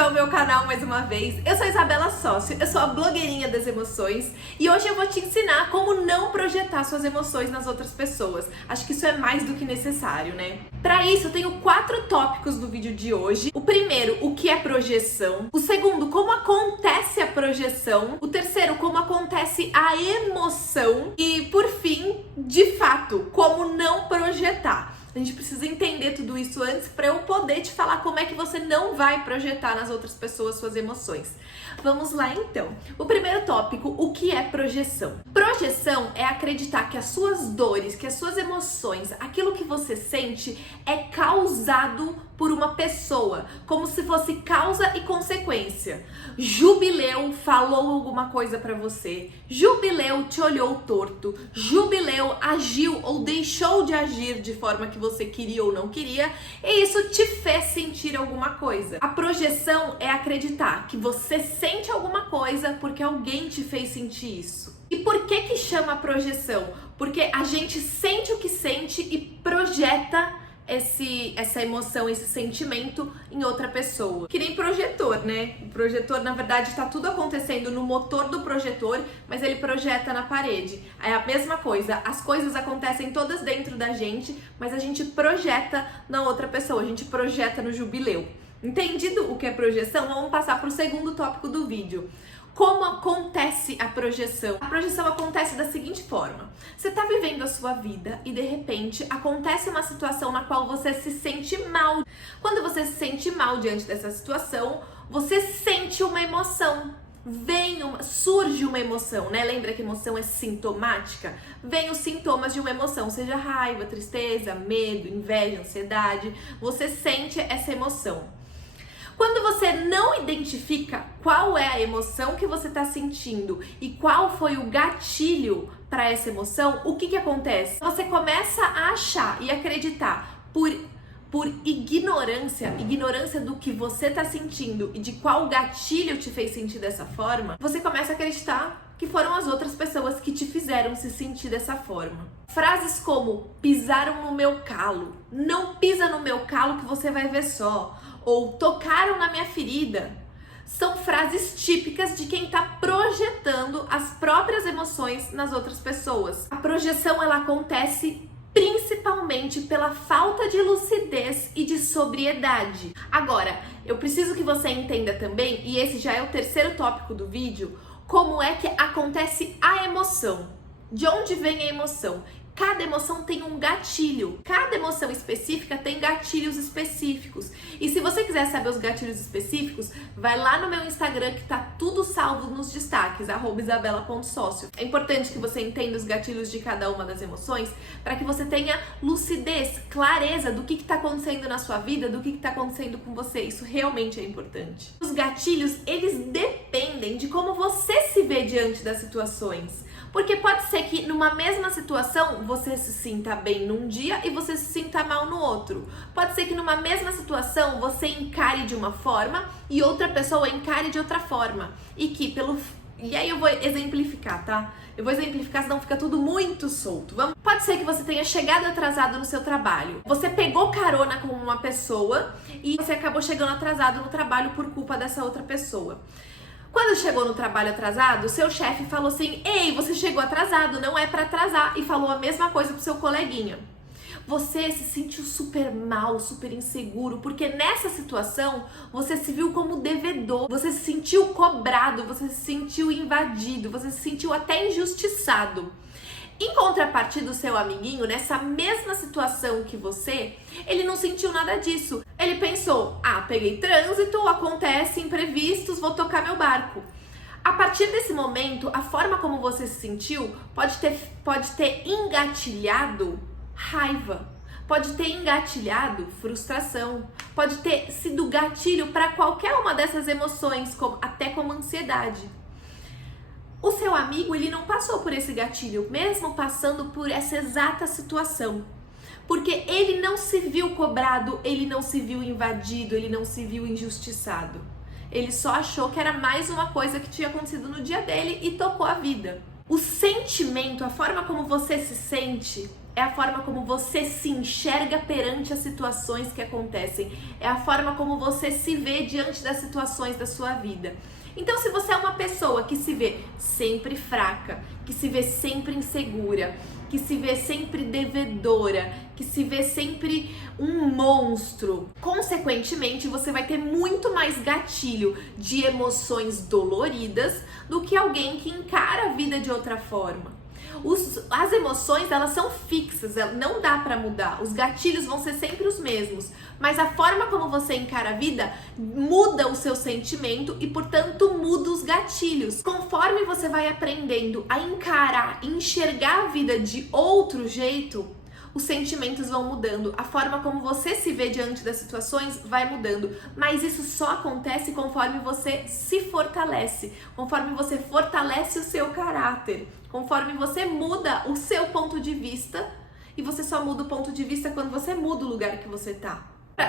ao meu canal mais uma vez. Eu sou Isabela Sócio, eu sou a blogueirinha das emoções e hoje eu vou te ensinar como não projetar suas emoções nas outras pessoas. Acho que isso é mais do que necessário, né? Para isso, eu tenho 4 tópicos do vídeo de hoje. O primeiro, o que é projeção. O segundo, como acontece a projeção. O terceiro, como acontece a emoção. E, por fim, de fato, como não projetar. A gente precisa entender tudo isso antes para eu poder te falar como é que você não vai projetar nas outras pessoas suas emoções. Vamos lá então. O primeiro tópico, o que é projeção? Projeção é acreditar que as suas dores, que as suas emoções, aquilo que você sente é causado por uma pessoa, como se fosse causa e consequência. Jubileu falou alguma coisa pra você, Jubileu te olhou torto, Jubileu agiu ou deixou de agir de forma que você queria ou não queria, e isso te fez sentir alguma coisa. A projeção é acreditar que você sente alguma coisa porque alguém te fez sentir isso. E por que chama projeção? Porque a gente sente o que sente e projeta essa emoção, esse sentimento em outra pessoa. Que nem projetor, né? O projetor, na verdade, tá tudo acontecendo no motor do projetor, mas ele projeta na parede. É a mesma coisa, as coisas acontecem todas dentro da gente, mas a gente projeta na outra pessoa, a gente projeta no Jubileu. Entendido o que é projeção? Vamos passar para o segundo tópico do vídeo. Como acontece a projeção? A projeção acontece da seguinte forma: você está vivendo a sua vida e de repente acontece uma situação na qual você se sente mal. Quando você se sente mal diante dessa situação, você sente uma emoção. Surge uma emoção, né? Lembra que emoção é sintomática? Vem os sintomas de uma emoção, seja raiva, tristeza, medo, inveja, ansiedade. Você sente essa emoção. Quando você não identifica qual é a emoção que você está sentindo e qual foi o gatilho para essa emoção, o que acontece? Você começa a achar e acreditar por ignorância do que você está sentindo e de qual gatilho te fez sentir dessa forma, você começa a acreditar que foram as outras pessoas que te fizeram se sentir dessa forma. Frases como pisaram no meu calo, não pisa no meu calo que você vai ver só, ou tocaram na minha ferida, são frases típicas de quem está projetando as próprias emoções nas outras pessoas. A projeção, ela acontece principalmente pela falta de lucidez e de sobriedade. Agora, eu preciso que você entenda também, e esse já é o terceiro tópico do vídeo, como é que acontece a emoção. De onde vem a emoção? Cada emoção tem um gatilho. Cada emoção específica tem gatilhos específicos. E se você quiser saber os gatilhos específicos, vai lá no meu Instagram que tá tudo salvo nos destaques, @isabela.socio. É importante que você entenda os gatilhos de cada uma das emoções para que você tenha lucidez, clareza do que tá acontecendo na sua vida, do que tá acontecendo com você. Isso realmente é importante. Os gatilhos, eles dependem de como você se vê diante das situações. Porque pode ser que numa mesma situação você se sinta bem num dia e você se sinta mal no outro. Pode ser que numa mesma situação você encare de uma forma e outra pessoa encare de outra forma. E aí eu vou exemplificar, tá? Eu vou exemplificar, senão fica tudo muito solto. Pode ser que você tenha chegado atrasado no seu trabalho. Você pegou carona com uma pessoa e você acabou chegando atrasado no trabalho por culpa dessa outra pessoa. Quando chegou no trabalho atrasado, seu chefe falou assim: ei, você chegou atrasado, não é pra atrasar, e falou a mesma coisa pro seu coleguinha. Você se sentiu super mal, super inseguro, porque nessa situação você se viu como devedor, você se sentiu cobrado, você se sentiu invadido, você se sentiu até injustiçado. Em contrapartida, o seu amiguinho, nessa mesma situação que você, ele não sentiu nada disso. Ele pensou: peguei trânsito, acontece imprevistos, vou tocar meu barco. A partir desse momento, a forma como você se sentiu pode ter engatilhado raiva, pode ter engatilhado frustração, pode ter sido gatilho para qualquer uma dessas emoções, até como ansiedade. O seu amigo, ele não passou por esse gatilho, mesmo passando por essa exata situação. Porque ele não se viu cobrado, ele não se viu invadido, ele não se viu injustiçado. Ele só achou que era mais uma coisa que tinha acontecido no dia dele e tocou a vida. O sentimento, a forma como você se sente, é a forma como você se enxerga perante as situações que acontecem, é a forma como você se vê diante das situações da sua vida. Então, se você é uma pessoa que se vê sempre fraca, que se vê sempre insegura, que se vê sempre devedora, que se vê sempre um monstro, consequentemente, você vai ter muito mais gatilho de emoções doloridas do que alguém que encara a vida de outra forma. As emoções, elas são fixas, não dá pra mudar. Os gatilhos vão ser sempre os mesmos, mas a forma como você encara a vida muda o seu sentimento e, portanto, muda os gatilhos. Conforme você vai aprendendo a encarar, enxergar a vida de outro jeito, os sentimentos vão mudando, a forma como você se vê diante das situações vai mudando, mas isso só acontece conforme você se fortalece, conforme você fortalece o seu caráter, conforme você muda o seu ponto de vista, e você só muda o ponto de vista quando você muda o lugar que você tá.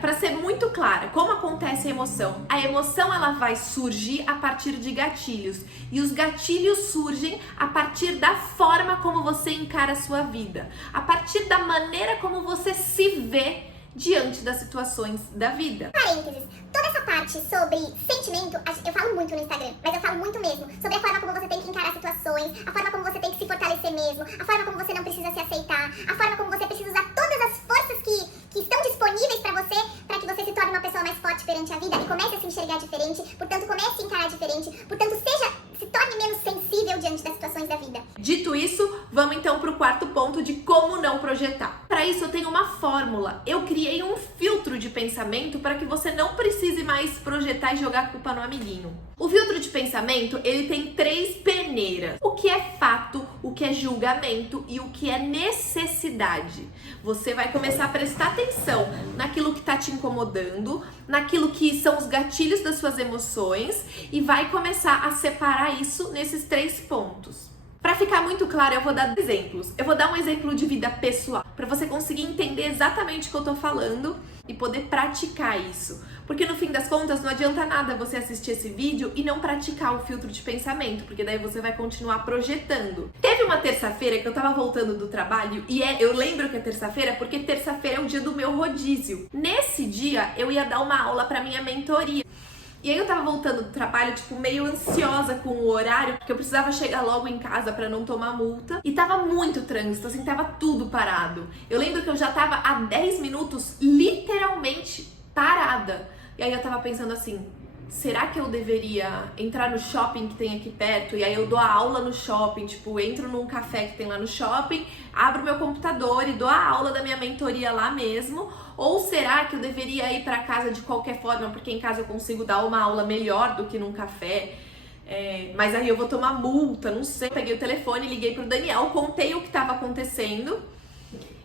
Para ser muito clara, como acontece a emoção? A emoção, ela vai surgir a partir de gatilhos, e os gatilhos surgem a partir da forma como você encara a sua vida, a partir da maneira como você se vê diante das situações da vida. Parênteses, toda essa parte sobre sentimento, eu falo muito no Instagram, mas eu falo muito mesmo sobre a forma como você tem que encarar situações, a forma como você tem que se fortalecer mesmo, a forma como você não precisa se aceitar, a forma como você precisa usar todas as forças que estão disponíveis pra você, para que você se torne uma pessoa mais forte perante a vida e comece a se enxergar diferente, portanto comece a encarar diferente, portanto se torne menos sensível diante das situações da vida. Dito isso, vamos então pro quarto ponto de como não projetar. Para isso eu tenho uma fórmula. Eu criei um filtro de pensamento para que você não precise mais projetar e jogar a culpa no amiguinho. O filtro de pensamento, ele tem 3 peneiras. O que é fato, o que é julgamento e o que é necessidade. Você vai começar a prestar atenção naquilo que está te incomodando, naquilo que são os gatilhos das suas emoções e vai começar a separar isso nesses 3 pontos. Para ficar muito claro, eu vou dar exemplos. Eu vou dar um exemplo de vida pessoal, para você conseguir entender exatamente o que eu tô falando e poder praticar isso. Porque no fim das contas, não adianta nada você assistir esse vídeo e não praticar o filtro de pensamento, porque daí você vai continuar projetando. Teve uma terça-feira que eu tava voltando do trabalho e eu lembro que é terça-feira porque terça-feira é o dia do meu rodízio. Nesse dia, eu ia dar uma aula para minha mentoria. E aí eu tava voltando do trabalho, tipo, meio ansiosa com o horário, porque eu precisava chegar logo em casa pra não tomar multa. E tava muito trânsito, assim, tava tudo parado. Eu lembro que eu já tava há 10 minutos literalmente parada. E aí eu tava pensando assim, será que eu deveria entrar no shopping que tem aqui perto? E aí eu dou a aula no shopping, tipo, entro num café que tem lá no shopping, abro meu computador e dou a aula da minha mentoria lá mesmo. Ou será que eu deveria ir para casa de qualquer forma, porque em casa eu consigo dar uma aula melhor do que num café? Mas aí eu vou tomar multa, não sei. Peguei o telefone, liguei pro Daniel, contei o que estava acontecendo.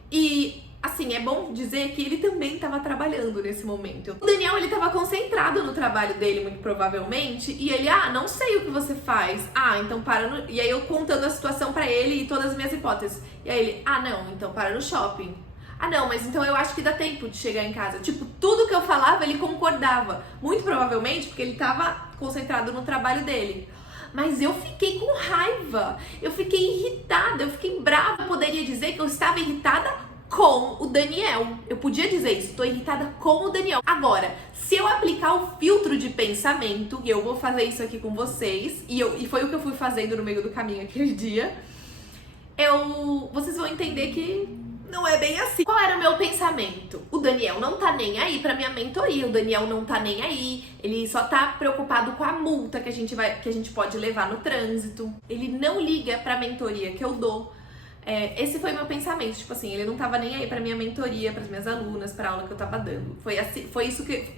E, assim, é bom dizer que ele também estava trabalhando nesse momento. O Daniel, ele estava concentrado no trabalho dele, muito provavelmente. E ele, não sei o que você faz. Então para no... E aí eu contando a situação para ele e todas as minhas hipóteses. E aí ele, não, então para no shopping. Não, mas então eu acho que dá tempo de chegar em casa. Tipo, tudo que eu falava, ele concordava. Muito provavelmente porque ele tava concentrado no trabalho dele. Mas eu fiquei com raiva, eu fiquei irritada, eu fiquei brava. Eu poderia dizer que eu estava irritada com o Daniel. Eu podia dizer isso, estou irritada com o Daniel. Agora, se eu aplicar o filtro de pensamento, e eu vou fazer isso aqui com vocês, e foi o que eu fui fazendo no meio do caminho aquele dia, vocês vão entender que não é bem assim. Qual era o meu pensamento? O Daniel não tá nem aí pra minha mentoria, o Daniel não tá nem aí, ele só tá preocupado com a multa que a gente pode levar no trânsito. Ele não liga pra mentoria que eu dou. Esse foi meu pensamento, tipo assim, ele não tava nem aí pra minha mentoria, pras minhas alunas, pra aula que eu tava dando.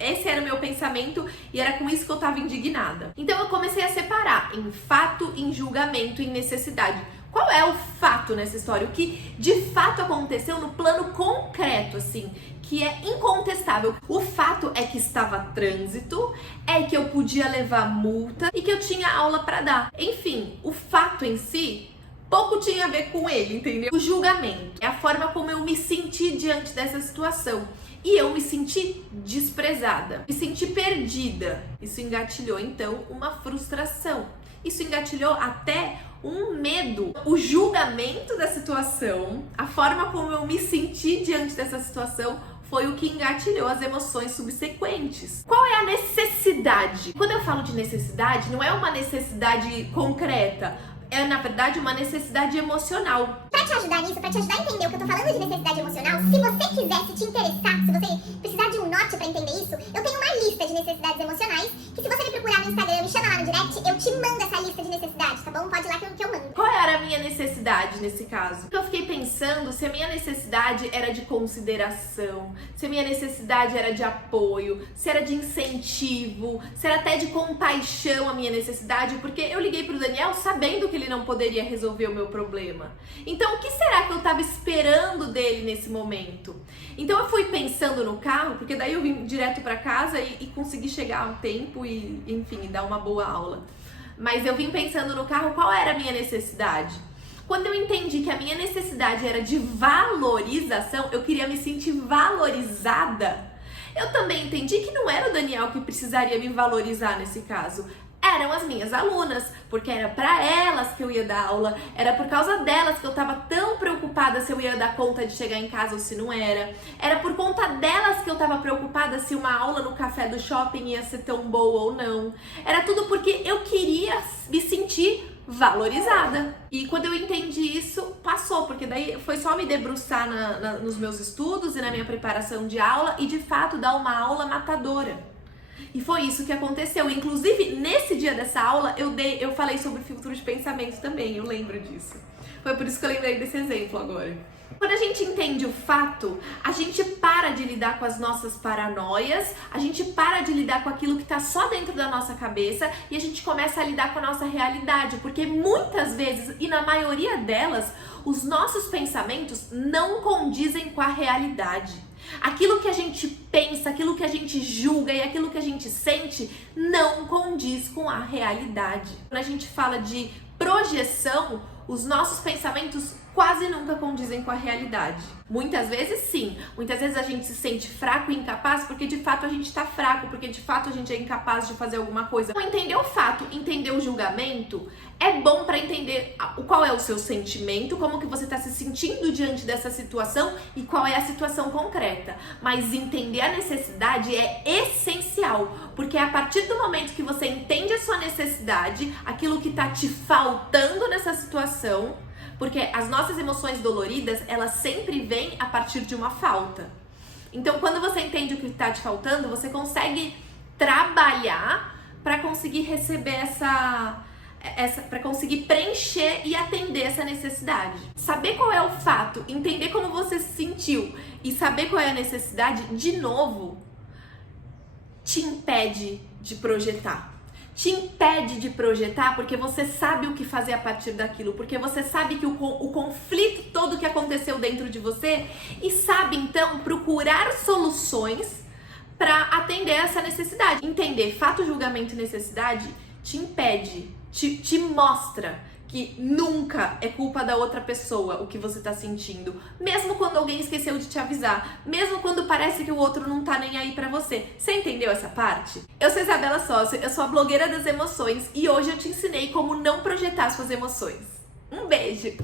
Esse era o meu pensamento e era com isso que eu tava indignada. Então eu comecei a separar em fato, em julgamento, em necessidade. Qual é o fato nessa história? O que de fato aconteceu no plano concreto, assim, que é incontestável. O fato é que estava trânsito, é que eu podia levar multa e que eu tinha aula pra dar. Enfim, o fato em si pouco tinha a ver com ele, entendeu? O julgamento é a forma como eu me senti diante dessa situação. E eu me senti desprezada, me senti perdida. Isso engatilhou, então, uma frustração. Isso engatilhou até um medo. O julgamento da situação, a forma como eu me senti diante dessa situação foi o que engatilhou as emoções subsequentes. Qual é a necessidade? Quando eu falo de necessidade, não é uma necessidade concreta, é na verdade uma necessidade emocional. Pra te ajudar nisso, pra te ajudar a entender o que eu tô falando de necessidade emocional, se você quiser, se te interessar, se você precisar de um norte pra entender isso, eu tenho uma lista de necessidades emocionais, que se você me procurar no Instagram, me chama lá no direct, eu te mando essa lista de necessidades, tá bom? Pode ir lá que eu mando. Qual era a minha necessidade nesse caso? Eu fiquei pensando se a minha necessidade era de consideração, se a minha necessidade era de apoio, se era de incentivo, se era até de compaixão a minha necessidade, porque eu liguei pro Daniel sabendo que ele não poderia resolver o meu problema. Então, o que será que eu tava esperando dele nesse momento? Então, eu fui pensando no carro, porque daí eu vim direto pra casa e consegui chegar a tempo e, enfim, dar uma boa aula. Mas eu vim pensando no carro qual era a minha necessidade. Quando eu entendi que a minha necessidade era de valorização, eu queria me sentir valorizada, eu também entendi que não era o Daniel que precisaria me valorizar nesse caso. Eram as minhas alunas, porque era para elas que eu ia dar aula, era por causa delas que eu tava tão preocupada se eu ia dar conta de chegar em casa ou se não era por conta delas que eu tava preocupada se uma aula no café do shopping ia ser tão boa ou não, era tudo porque eu queria me sentir valorizada. E quando eu entendi isso, passou, porque daí foi só me debruçar nos meus estudos e na minha preparação de aula e de fato dar uma aula matadora. E foi isso que aconteceu. Inclusive, nesse dia dessa aula, eu falei sobre filtro de pensamento também, eu lembro disso. Foi por isso que eu lembrei desse exemplo agora. Quando a gente entende o fato, a gente para de lidar com as nossas paranoias, a gente para de lidar com aquilo que tá só dentro da nossa cabeça e a gente começa a lidar com a nossa realidade, porque muitas vezes, e na maioria delas, os nossos pensamentos não condizem com a realidade. Aquilo que a gente pensa, aquilo que a gente julga e aquilo que a gente sente não condiz com a realidade. Quando a gente fala de projeção, os nossos pensamentos quase nunca condizem com a realidade. Muitas vezes sim, muitas vezes a gente se sente fraco e incapaz porque de fato a gente tá fraco, porque de fato a gente é incapaz de fazer alguma coisa. Então, entender o fato, entender o julgamento é bom para entender qual é o seu sentimento, como que você tá se sentindo diante dessa situação e qual é a situação concreta. Mas entender a necessidade é essencial, porque é a partir do momento que você entende a sua necessidade, aquilo que tá te faltando nessa situação, porque as nossas emoções doloridas, elas sempre vêm a partir de uma falta. Então, quando você entende o que está te faltando, você consegue trabalhar para conseguir receber para conseguir preencher e atender essa necessidade. Saber qual é o fato, entender como você se sentiu e saber qual é a necessidade, de novo, te impede de projetar. Te impede de projetar porque você sabe o que fazer a partir daquilo, porque você sabe que o conflito todo que aconteceu dentro de você e sabe então procurar soluções para atender essa necessidade. Entender fato, julgamento e necessidade te impede, te mostra que nunca é culpa da outra pessoa o que você tá sentindo, mesmo quando alguém esqueceu de te avisar, mesmo quando parece que o outro não tá nem aí pra você. Você entendeu essa parte? Eu sou Isabela Sócio, eu sou a blogueira das emoções e hoje eu te ensinei como não projetar suas emoções. Um beijo!